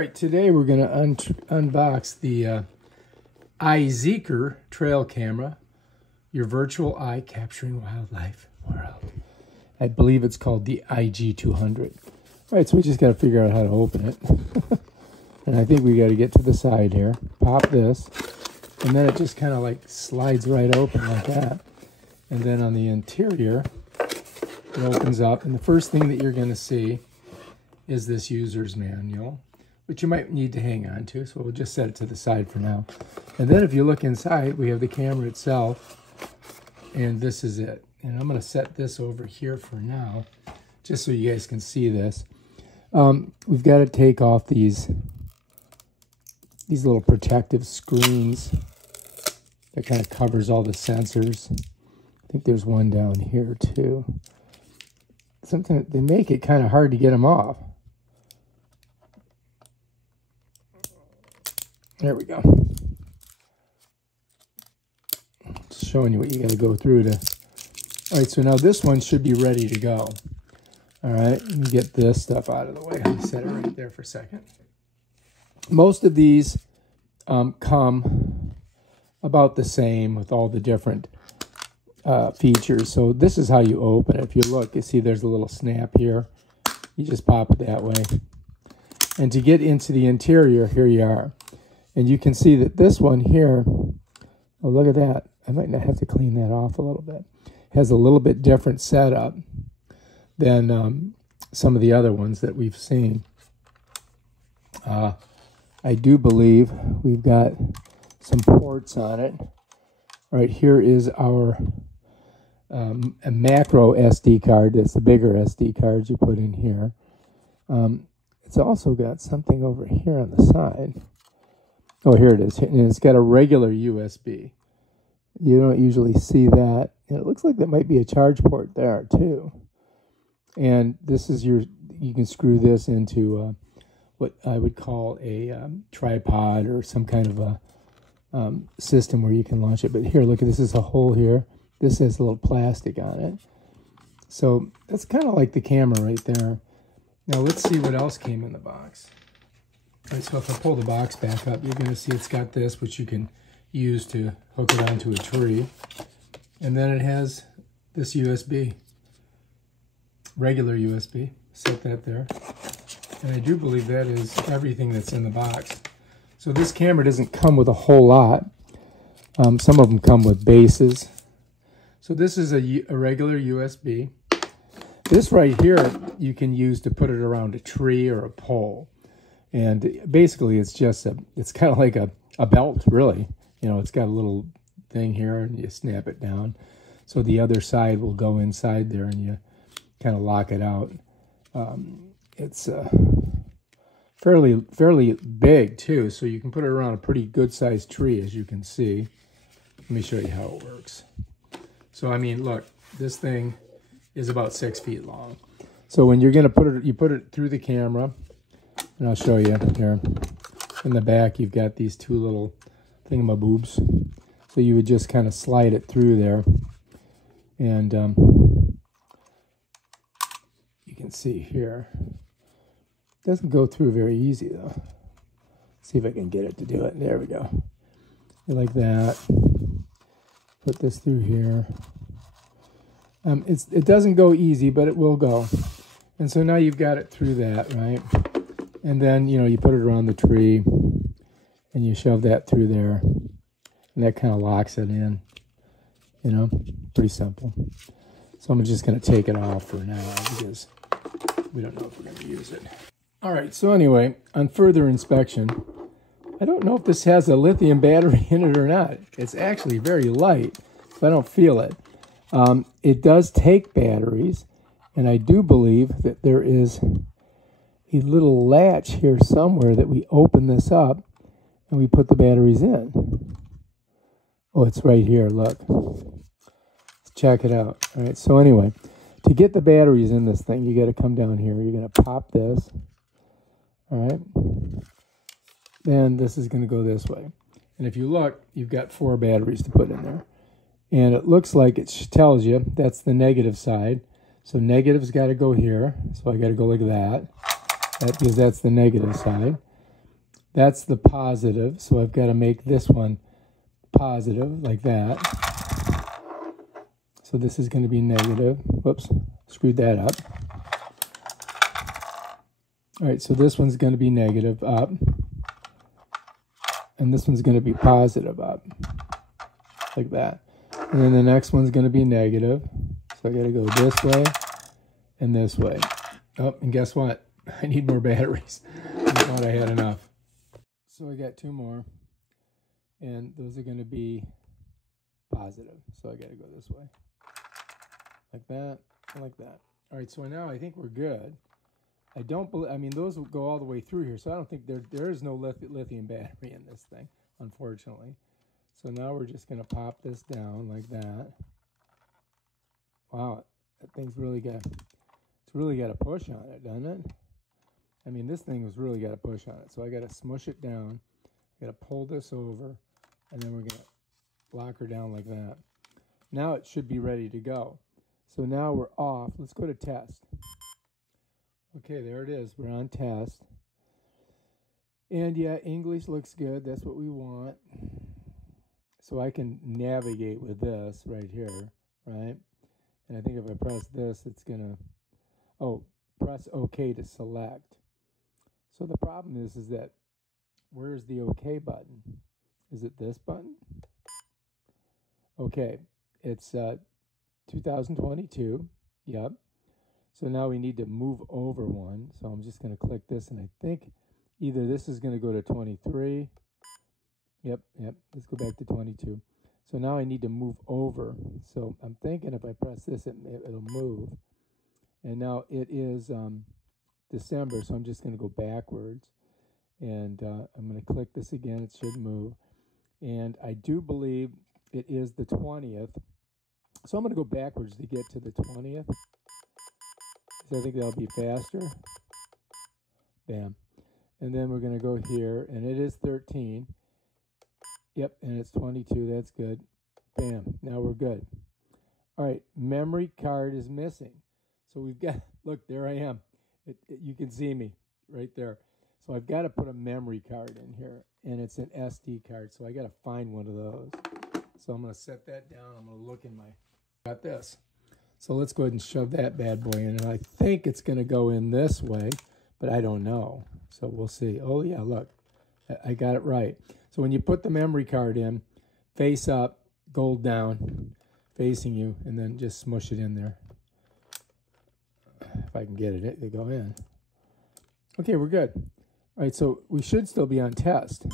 right, today we're going to unbox the iZEEKER trail camera, your virtual eye capturing wildlife world. I believe it's called the iG200. All right, so we just got to figure out how to open it. And I think we got to get to the side here, pop this, and then it just kind of like slides right open like that. And then on the interior, it opens up. And the first thing that you're going to see is this user's manual, which you might need to hang on to. So we'll just set it to the side for now. And then if you look inside, we have the camera itself. And this is it. And I'm going to set this over here for now, just so you guys can see this. We've got to take off these little protective screens that kind of covers all the sensors. I think there's one down here too. Sometimes they make it kind of hard to get them off. There we go. Just showing you what you got to go through to. All right, so now this one should be ready to go. All right, let me get this stuff out of the way. I'll set it right there for a second. Most of these come about the same with all the different features. So this is how you open it. If you look, you see there's a little snap here. You just pop it that way. And to get into the interior, here you are. And you can see that this one here, oh, look at that. I might not have to clean that off a little bit. Has a little bit different setup than some of the other ones that we've seen. I do believe we've got some ports on it. All right, here is our a macro SD card. That's the bigger SD cards you put in here. It's also got something over here on the side. Oh, here it is. And it's got a regular USB. You don't usually see that. And it looks like that might be a charge port there too. And this is you can screw this into what I would call a tripod or some kind of a system where you can launch it. But here, look at this. Is a hole here. This has a little plastic on it. So that's kind of like the camera right there. Now let's see what else came in the box. All right, so if I pull the box back up, you're going to see it's got this, which you can use to hook it onto a tree. And then it has this USB, regular USB. Set that there. And I do believe that is everything that's in the box. So this camera doesn't come with a whole lot. Some of them come with bases. So this is a regular USB. This right here you can use to put it around a tree or a pole. And basically it's just it's kind of like a belt, really. You know, it's got a little thing here and you snap it down. So the other side will go inside there and you kind of lock it out. It's fairly big too, so you can put it around a pretty good sized tree, as you can see. Let me show you how it works. So I mean, look, this thing is about 6 feet long. So when you're going to put it, you put it through the camera, and I'll show you here. In the back, you've got these two little thingamaboobs. So you would just kind of slide it through there, and you can see here. It doesn't go through very easy though. See if I can get it to do it. There we go. Like that. Put this through here. It doesn't go easy, but it will go. And so now you've got it through that, right? And then, you know, you put it around the tree and you shove that through there. And that kind of locks it in. You know, pretty simple. So I'm just going to take it off for now because we don't know if we're going to use it. All right, so anyway, on further inspection, I don't know if this has a lithium battery in it or not. It's actually very light, so I don't feel it. It does take batteries, and I do believe that there is a little latch here somewhere that we open this up and we put the batteries in. Oh, it's right here, look. Let's check it out. All right, so anyway, to get the batteries in this thing, you got to come down here. You're going to pop this. All right. Then this is going to go this way. And if you look, you've got 4 batteries to put in there. And it looks like it tells you that's the negative side. So negative's got to go here. So I got to go like that. Because that's the negative side. That's the positive, so I've got to make this one positive, like that. So this is going to be negative. Whoops, screwed that up. All right, so this one's going to be negative up. And this one's going to be positive up, like that. And then the next one's going to be negative. So I got to go this way and this way. Oh, and guess what? I need more batteries. I thought I had enough. So I got 2 more. And those are going to be positive. So I got to go this way. Like that, and like that. All right, so now I think we're good. I don't believe, I mean, those will go all the way through here, so I don't think there is no lithium battery in this thing, unfortunately. So now we're just going to pop this down like that. Wow, that thing's really got, it's really got a push on it, doesn't it? I mean, this thing has really got a push on it, so I got to smush it down. I got to pull this over, and then we're going to lock her down like that. Now it should be ready to go. So now we're off. Let's go to test. Okay, there it is. We're on test. And yeah, English looks good. That's what we want. So I can navigate with this right here, right? And I think if I press this, it's going to, oh, press OK to select. So the problem is that where's the OK button? Is it this button? Okay, it's 2022. Yep. So now we need to move over one. So I'm just going to click this, and I think either this is going to go to 23. Yep. Let's go back to 22. So now I need to move over. So I'm thinking if I press this, it'll move. And now it is December, so I'm just going to go backwards. And I'm going to click this again. It should move. And I do believe it is the 20th. So I'm going to go backwards to get to the 20th. So I think that'll be faster. Bam. And then we're going to go here, and it is 13. Yep, and it's 22. That's good. Bam. Now we're good. All right, memory card is missing. So we've got, look, there I am. You can see me right there. So I've got to put a memory card in here, and it's an SD card. So I got to find one of those. So I'm going to set that down. I'm going to look in my, got this. So let's go ahead and shove that bad boy in. And I think it's going to go in this way, but I don't know. So we'll see. Oh, yeah, look. I got it right. So when you put the memory card in, face up, gold down, facing you, and then just smush it in there. If I can get it to go in. Okay, we're good. All right, so we should still be on test.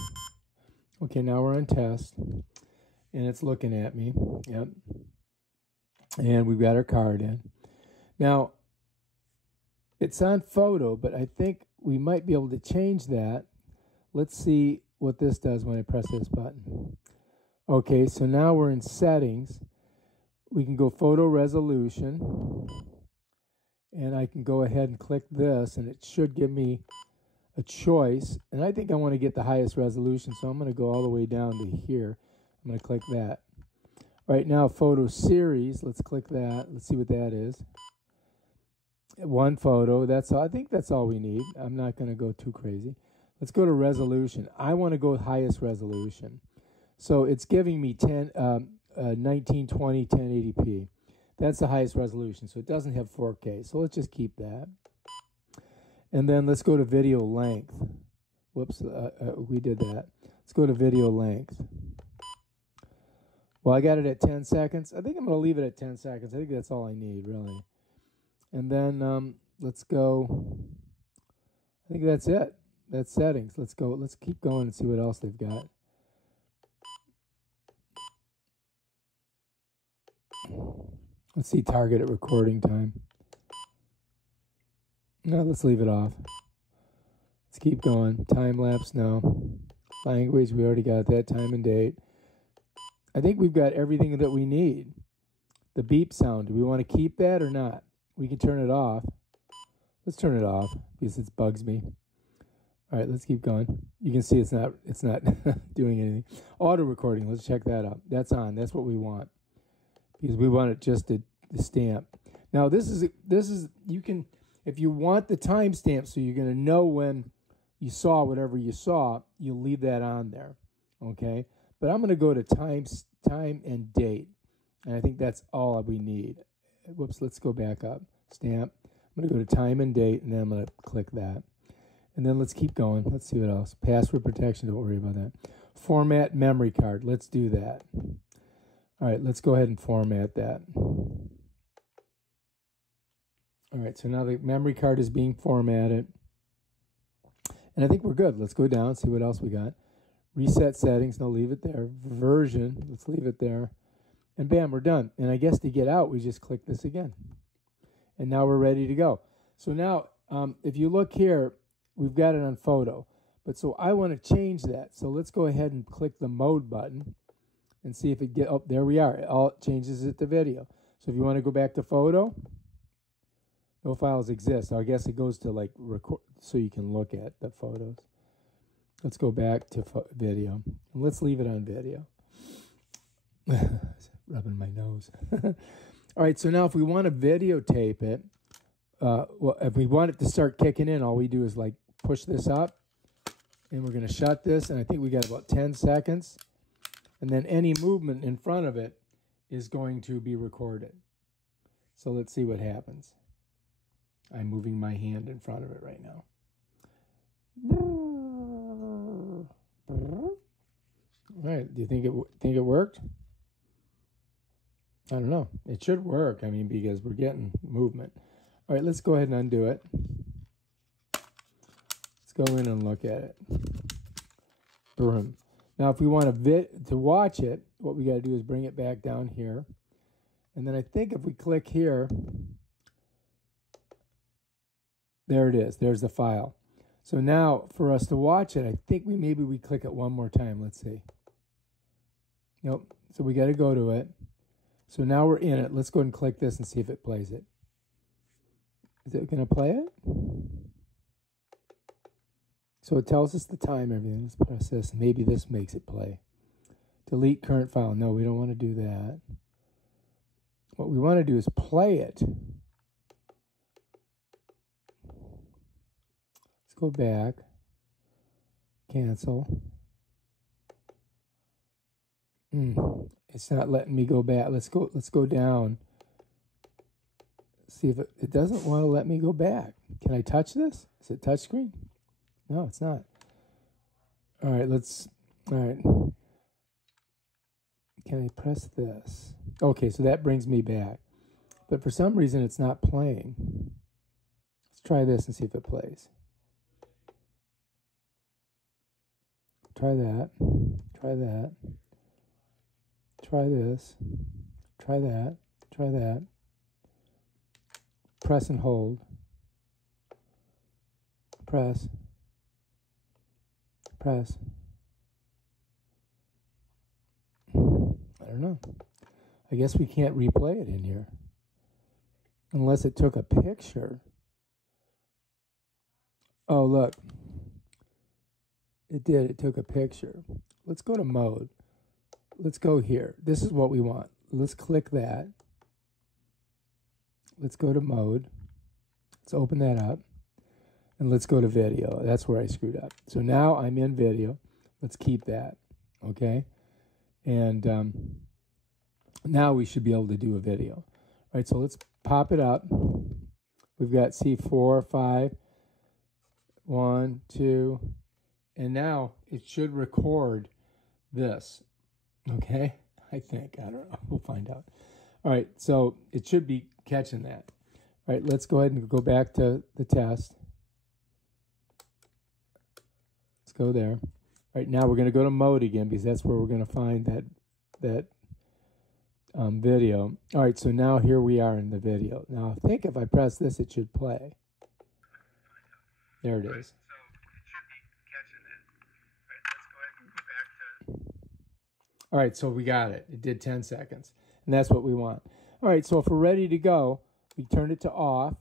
Okay, now we're on test. And it's looking at me. Yep. And we've got our card in. Now, it's on photo, but I think we might be able to change that. Let's see what this does when I press this button. Okay, so now we're in settings. We can go photo resolution. And I can go ahead and click this, and it should give me a choice. And I think I want to get the highest resolution, so I'm going to go all the way down to here. I'm going to click that. Right now, photo series, let's click that. Let's see what that is. One photo, that's all. I think that's all we need. I'm not going to go too crazy. Let's go to resolution. I want to go with highest resolution. So it's giving me 1920 1080p. That's the highest resolution, so it doesn't have 4K. So let's just keep that. And then let's go to video length. Whoops, we did that. Let's go to video length. Well, I got it at 10 seconds. I think I'm going to leave it at 10 seconds. I think that's all I need, really. And then let's go. I think that's it. That's settings. Let's go. Let's keep going and see what else they've got. Let's see targeted recording time. No, let's leave it off. Let's keep going. Time lapse, no. Language, we already got that. Time and date. I think we've got everything that we need. The beep sound, do we want to keep that or not? We can turn it off. Let's turn it off because it bugs me. All right, let's keep going. You can see it's not doing anything. Auto recording, let's check that out. That's on. That's what we want because we want it just to stamp. Now this is you can, if you want the timestamp, so you're going to know when you saw whatever you saw, you leave that on there, okay? But I'm going to go to time and date, and I think that's all we need. Whoops, let's go back up. Stamp. I'm going to go to time and date, and then I'm going to click that. And then let's keep going. Let's see what else. Password protection, don't worry about that. Format memory card. Let's do that. All right, let's go ahead and format that. All right, so now the memory card is being formatted. And I think we're good. Let's go down, see what else we got. Reset settings, no, leave it there. Version, let's leave it there. And bam, we're done. And I guess to get out, we just click this again. And now we're ready to go. So now, if you look here, we've got it on photo. But so I want to change that. So let's go ahead and click the mode button and see if it get, oh, there we are. It changes it to video. So if you want to go back to photo, no files exist. So I guess it goes to like record so you can look at the photos. Let's go back to video. And let's leave it on video. Rubbing my nose. All right, so now if we want to videotape it, well, if we want it to start kicking in, all we do is like push this up, and we're going to shut this, and I think we got about 10 seconds. And then any movement in front of it is going to be recorded. So let's see what happens. I'm moving my hand in front of it right now. All right, do you think it worked? I don't know. It should work. I mean, because we're getting movement. All right, let's go ahead and undo it. Let's go in and look at it. Boom. Now, if we want to watch it, what we got to do is bring it back down here. And then I think if we click here, there it is. There's the file. So now, for us to watch it, I think maybe we click it one more time. Let's see. Nope. So we got to go to it. So now we're in it. Let's go ahead and click this and see if it plays it. Is it going to play it? So it tells us the time, everything. Let's press this. Maybe this makes it play. Delete current file. No, we don't want to do that. What we want to do is play it. Let's go back. Cancel. It's not letting me go back. Let's go down. See if it doesn't want to let me go back. Can I touch this? Is it touch screen? No, it's not. All right, all right. Can I press this? Okay, so that brings me back. But for some reason, it's not playing. Let's try this and see if it plays. Try that. Try that. Try this. Try that. Try that. Press and hold. Press. Press. I don't know. I guess we can't replay it in here. Unless it took a picture. Oh, look. It did. It took a picture. Let's go to mode. Let's go here. This is what we want. Let's click that. Let's go to mode. Let's open that up. And let's go to video. That's where I screwed up. So now I'm in video. Let's keep that. Okay? And now we should be able to do a video. All right, so let's pop it up. We've got C4, 5, 1, 2, and now it should record this. Okay? I think. I don't know. We'll find out. All right, so it should be catching that. All right, let's go ahead and go back to the test. Let's go there. All right, now we're going to go to mode again because that's where we're going to find that video. All right, so now here we are in the video. Now, I think if I press this, it should play. There it is. So it should be catching it. All right, let's go ahead and go back to... All right, so we got it. It did 10 seconds, and that's what we want. All right, so if we're ready to go, we turn it to off,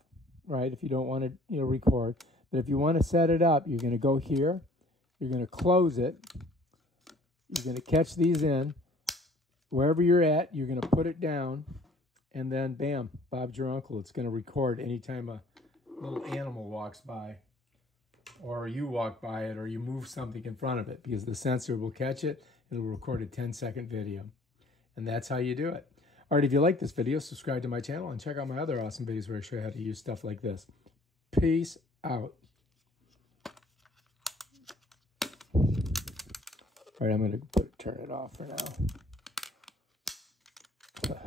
right, if you don't want to record. But if you want to set it up, you're going to go here. You're going to close it. You're going to catch these in. Wherever you're at, you're going to put it down. And then, bam, Bob's your uncle. It's going to record anytime a little animal walks by. or you walk by it, or you move something in front of it, because the sensor will catch it and it will record a 10-second video. And that's how you do it. All right, if you like this video, subscribe to my channel and check out my other awesome videos where I show you how to use stuff like this. Peace out. All right, I'm going to turn it off for now.